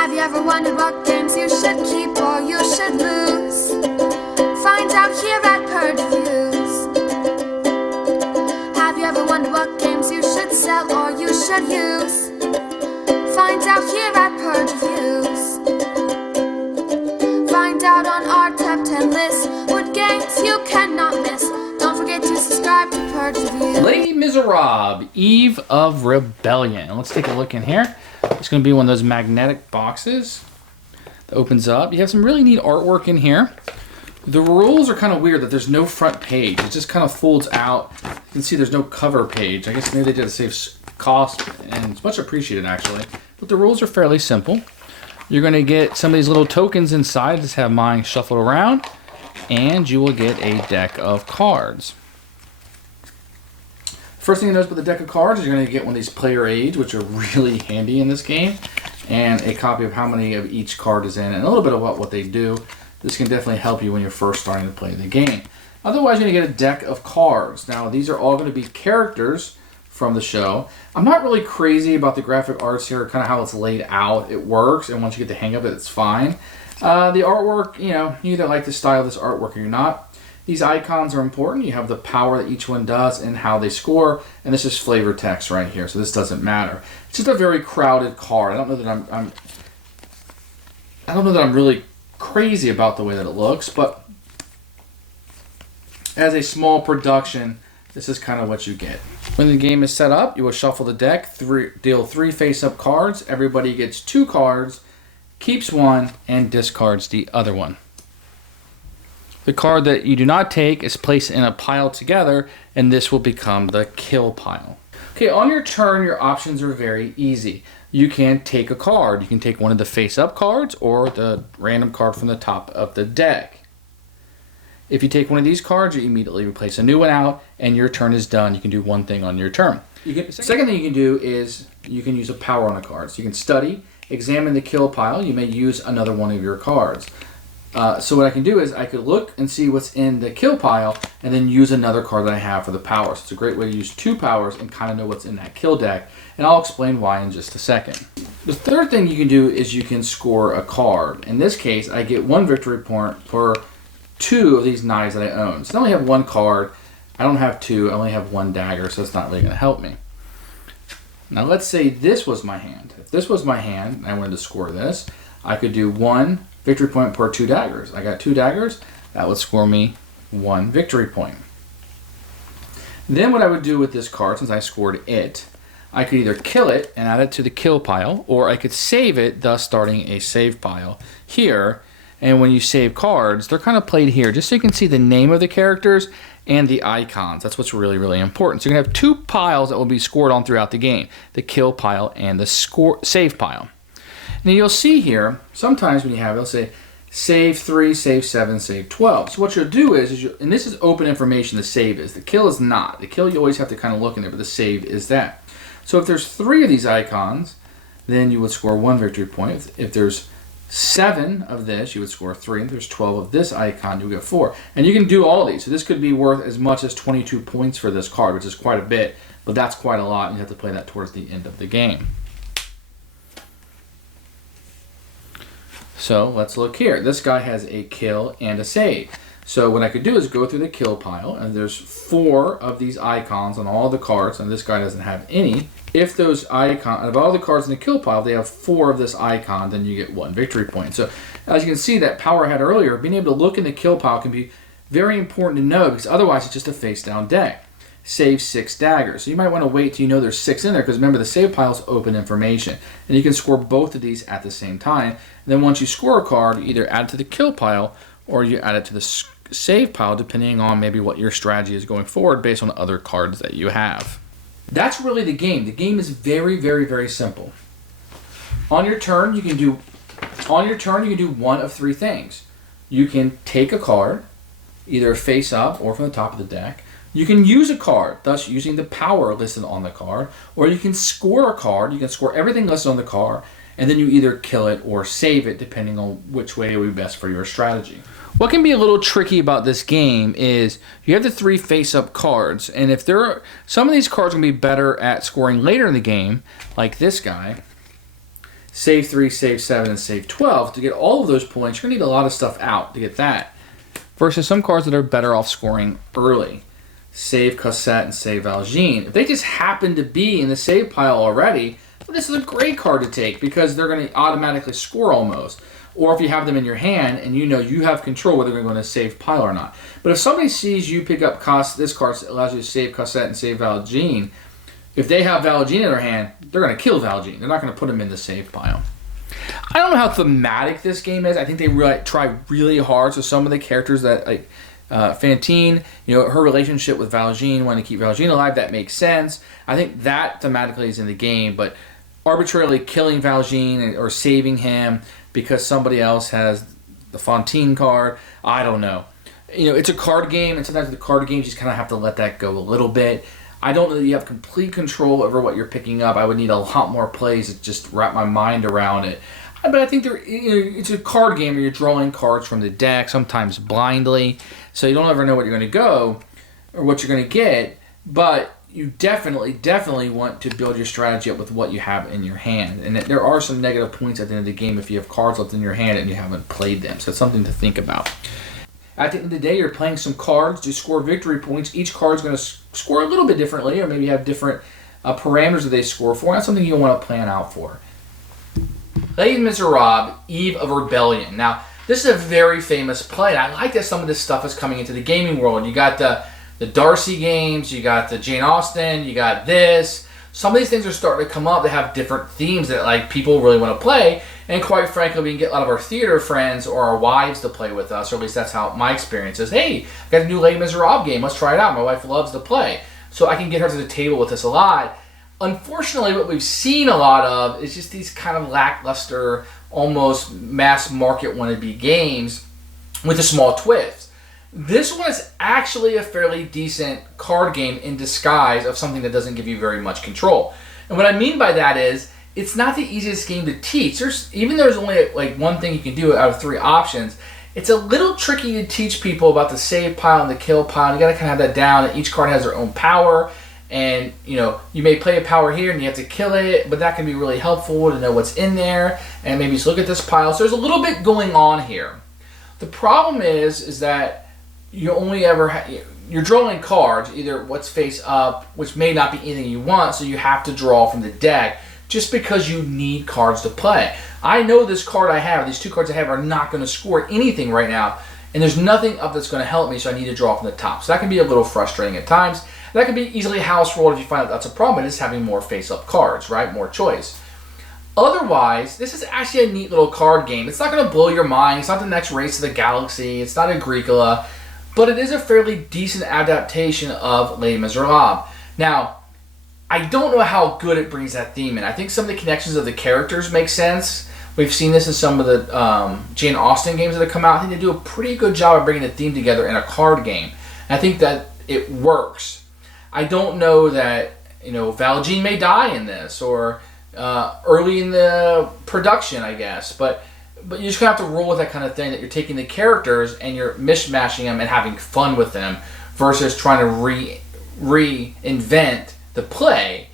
Have you ever wondered what games you should keep or you should lose? Find out here at Purge Reviews. Have you ever wondered what games you should sell or you should use? Find out here at Purge Reviews. Find out on our top 10 list what games you cannot miss. Don't forget to subscribe to Purge Reviews. Les Miserables, Eve of Rebellion. Let's take a look in here. It's going to be one of those magnetic boxes that opens up. You have some really neat artwork in here. The rules are kind of weird that there's no front page. It just kind of folds out. You can see there's no cover page. I guess maybe they did to save cost, and it's much appreciated actually. But the rules are fairly simple. You're going to get some of these little tokens inside. Just have mine shuffled around, and you will get a deck of cards. First thing you notice about the deck of cards is you're going to get one of these player aids, which are really handy in this game, and a copy of how many of each card is in, and a little bit about what they do. This can definitely help you when you're first starting to play the game. Otherwise, you're going to get a deck of cards. Now, these are all going to be characters from the show. I'm not really crazy about the graphic arts here, kind of how it's laid out. It works, and once you get the hang of it, it's fine. The artwork, you either like the style of this artwork or you're not. These icons are important. You have the power that each one does and how they score, and this is flavor text right here, so this doesn't matter. It's just a very crowded card. I don't know that I'm really crazy about the way that it looks, but as a small production, this is kind of what you get. When the game is set up, you will shuffle the deck, deal 3 face-up cards. Everybody gets 2 cards, keeps 1, and discards the other one. The card that you do not take is placed in a pile together, and this will become the kill pile. Okay, on your turn, your options are very easy. You can take a card. You can take one of the face-up cards or the random card from the top of the deck. If you take one of these cards, you immediately replace a new one out, and your turn is done. You can do one thing on your turn. The second thing you can do is you can use a power on a card. So you can study, examine the kill pile. You may use another one of your cards. So what I can do is I could look and see what's in the kill pile and then use another card that I have for the power. So it's a great way to use 2 powers and kind of know what's in that kill deck. And I'll explain why in just a second. The third thing you can do is you can score a card. In this case, I get 1 victory point for 2 of these knives that I own. So I only have 1 card. I don't have 2. I only have 1 dagger, so it's not really going to help me. Now let's say this was my hand. If this was my hand and I wanted to score this, I could do 1 victory point per 2 daggers. I got 2 daggers. That would score me 1 victory point. Then what I would do with this card, since I scored it, I could either kill it and add it to the kill pile, or I could save it, thus starting a save pile here. And when you save cards, they're kind of played here, just so you can see the name of the characters and the icons. That's what's really, really important. So you're going to have 2 piles that will be scored on throughout the game, the kill pile and the save pile. Now you'll see here, sometimes when you have it, it'll say save 3, save 7, save 12. So what you'll do is and this is open information, the save is. The kill is not. The kill you always have to kind of look in there, but the save is that. So if there's 3 of these icons, then you would score 1 victory point. If there's 7 of this, you would score 3. If there's 12 of this icon, you would get 4. And you can do all these. So this could be worth as much as 22 points for this card, which is quite a bit, but that's quite a lot, and you have to play that towards the end of the game. So let's look here. This guy has a kill and a save. So what I could do is go through the kill pile, and there's 4 of these icons on all the cards, and this guy doesn't have any. If those icons, of all the cards in the kill pile, they have 4 of this icon, then you get 1 victory point. So as you can see, that power I had earlier, being able to look in the kill pile can be very important to know, because otherwise it's just a face-down deck. Save 6 daggers. So you might want to wait till you know there's 6 in there, because remember the save pile is open information, and you can score both of these at the same time. And then once you score a card, you either add it to the kill pile or you add it to the save pile, depending on maybe what your strategy is going forward based on the other cards that you have. That's really the game. The game is very, very, very simple. On your turn, you can do one of 3 things. You can take a card, either face up or from the top of the deck. You can use a card, thus using the power listed on the card, or you can score a card. You can score everything listed on the card, and then you either kill it or save it, depending on which way it would be best for your strategy. What can be a little tricky about this game is you have the 3 face-up cards, and if there are some of these cards can be better at scoring later in the game, like this guy. save 3, save 7, and save 12. To get all of those points, you're going to need a lot of stuff out to get that. Versus some cards that are better off scoring early. Save Cossette and save Valjean. If they just happen to be in the save pile already, well, this is a great card to take because they're going to automatically score almost. Or if you have them in your hand and you know you have control whether they're going to save pile or not. But if somebody sees you pick up this card allows you to save Cossette and save Valjean, if they have Valjean in their hand, they're going to kill Valjean. They're not going to put him in the save pile. I don't know how thematic this game is. I think they try really hard. So some of the characters that, like Fantine, her relationship with Valjean, wanting to keep Valjean alive, that makes sense. I think that thematically is in the game, but arbitrarily killing Valjean or saving him because somebody else has the Fantine card, I don't know. It's a card game, and sometimes the card games you just kind of have to let that go a little bit. I don't know that you have complete control over what you're picking up. I would need a lot more plays to just wrap my mind around it. But I think it's a card game where you're drawing cards from the deck, sometimes blindly, so you don't ever know what you're going to go or what you're going to get, but you definitely want to build your strategy up with what you have in your hand. And there are some negative points at the end of the game if you have cards left in your hand and you haven't played them, so it's something to think about. At the end of the day, you're playing some cards to score victory points. Each card's going to score a little bit differently, or maybe have different parameters that they score for. That's something you want to plan out for. Les Miserables, Eve of Rebellion. Now, this is a very famous play, and I like that some of this stuff is coming into the gaming world. You got the Darcy games, you got the Jane Austen, you got this. Some of these things are starting to come up that have different themes that people really want to play. And quite frankly, we can get a lot of our theater friends or our wives to play with us, or at least that's how my experience is. Hey, I got a new Les Miserables game. Let's try it out. My wife loves to play. So I can get her to the table with us a lot. Unfortunately, what we've seen a lot of is just these kind of lackluster, almost mass market wannabe games with a small twist. This one is actually a fairly decent card game in disguise of something that doesn't give you very much control. And what I mean by that is, it's not the easiest game to teach. Even though there's only one thing you can do out of 3 options, it's a little tricky to teach people about the save pile and the kill pile. You got to kind of have that down, and each card has their own power. And you may play a power here and you have to kill it, but that can be really helpful to know what's in there and maybe just look at this pile. So there's a little bit going on here. The problem is that you only ever you're drawing cards, either what's face up, which may not be anything you want, so you have to draw from the deck just because you need cards to play. I know this card I have, these 2 cards I have are not going to score anything right now, and there's nothing up that's going to help me, so I need to draw from the top. So that can be a little frustrating at times. That can be easily house rolled if you find out that's a problem. It is having more face-up cards, right? More choice. Otherwise, this is actually a neat little card game. It's not going to blow your mind. It's not the next Race to the Galaxy. It's not Agricola. But it is a fairly decent adaptation of Les Miserables. Now, I don't know how good it brings that theme in. I think some of the connections of the characters make sense. We've seen this in some of the Jane Austen games that have come out. I think they do a pretty good job of bringing the theme together in a card game. And I think that it works. I don't know that, Valjean may die in this, or early in the production, I guess. But you're just going to have to roll with that kind of thing, that you're taking the characters and you're mishmashing them and having fun with them versus trying to reinvent the play.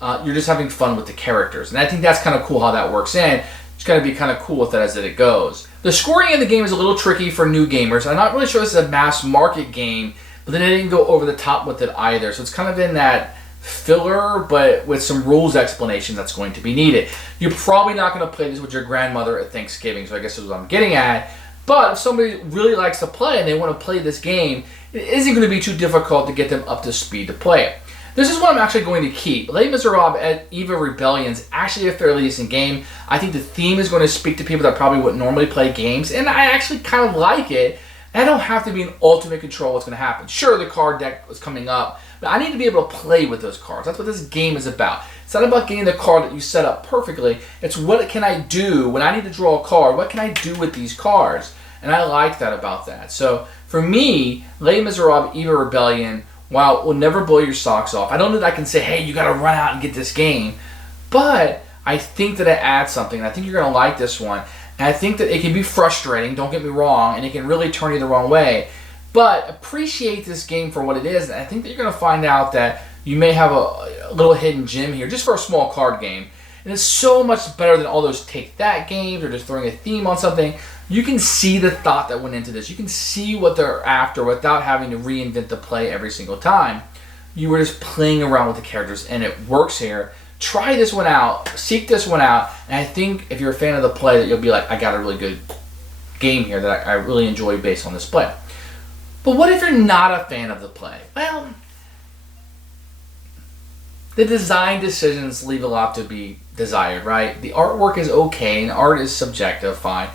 You're just having fun with the characters. And I think that's kind of cool how that works in. Just got to be kind of cool with it as it goes. The scoring in the game is a little tricky for new gamers. I'm not really sure this is a mass market game, but then they didn't go over the top with it either. So it's kind of in that filler, but with some rules explanation that's going to be needed. You're probably not going to play this with your grandmother at Thanksgiving, so I guess that's what I'm getting at. But if somebody really likes to play and they want to play this game, it isn't going to be too difficult to get them up to speed to play it. This is what I'm actually going to keep. Les Miserables at Eve of Rebellion is actually a fairly decent game. I think the theme is going to speak to people that probably wouldn't normally play games, and I actually kind of like it. I don't have to be in ultimate control of what's going to happen. Sure, the card deck is coming up, but I need to be able to play with those cards. That's what this game is about. It's not about getting the card that you set up perfectly. It's what can I do when I need to draw a card? What can I do with these cards? And I like that about that. So for me, Les Miserables, Eve of Rebellion, while it will never blow your socks off, I don't know that I can say, hey, you got to run out and get this game. But I think that it adds something. I think you're going to like this one. And I think that it can be frustrating, don't get me wrong, and it can really turn you the wrong way. But appreciate this game for what it is, and I think that you're going to find out that you may have a little hidden gem here, just for a small card game. And it's so much better than all those take that games or just throwing a theme on something. You can see the thought that went into this. You can see what they're after without having to reinvent the play every single time. You were just playing around with the characters, and it works here. Try this one out. Seek this one out. And I think if you're a fan of the play, that you'll be like, I got a really good game here that I really enjoy based on this play. But what if you're not a fan of the play? Well, the design decisions leave a lot to be desired, right? The artwork is okay, and art is subjective, fine.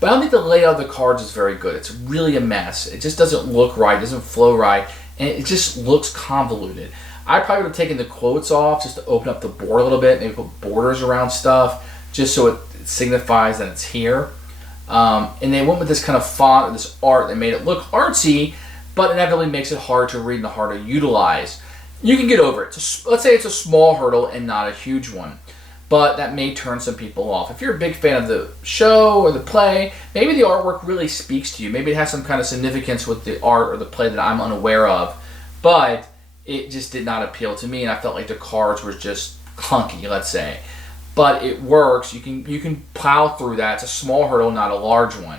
But I don't think the layout of the cards is very good. It's really a mess. It just doesn't look right, it doesn't flow right, and it just looks convoluted. I probably would have taken the quotes off just to open up the board a little bit, maybe put borders around stuff, just so it signifies that it's here. And they went with this kind of font or this art that made it look artsy, but inevitably makes it hard to read and hard to utilize. You can get over it. Let's say it's a small hurdle and not a huge one, but that may turn some people off. If you're a big fan of the show or the play, maybe the artwork really speaks to you. Maybe it has some kind of significance with the art or the play that I'm unaware of, but it just did not appeal to me, and I felt like the cards were just clunky, let's say. But it works. You can plow through that. It's a small hurdle, not a large one.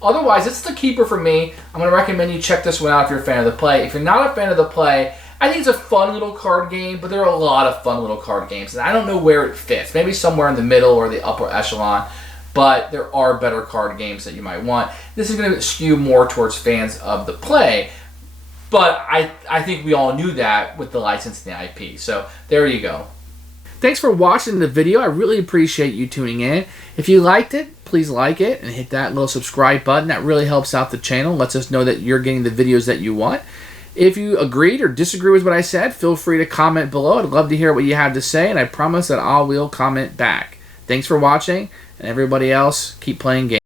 Otherwise, it's the keeper for me. I'm going to recommend you check this one out if you're a fan of the play. If you're not a fan of the play, I think it's a fun little card game, but there are a lot of fun little card games, and I don't know where it fits. Maybe somewhere in the middle or the upper echelon, but there are better card games that you might want. This is going to skew more towards fans of the play, but I think we all knew that with the license and the IP. So there you go. Thanks for watching the video. I really appreciate you tuning in. If you liked it, please like it and hit that little subscribe button. That really helps out the channel, lets us know that you're getting the videos that you want. If you agreed or disagree with what I said, feel free to comment below. I'd love to hear what you have to say, and I promise that I will comment back. Thanks for watching, and everybody else, keep playing games.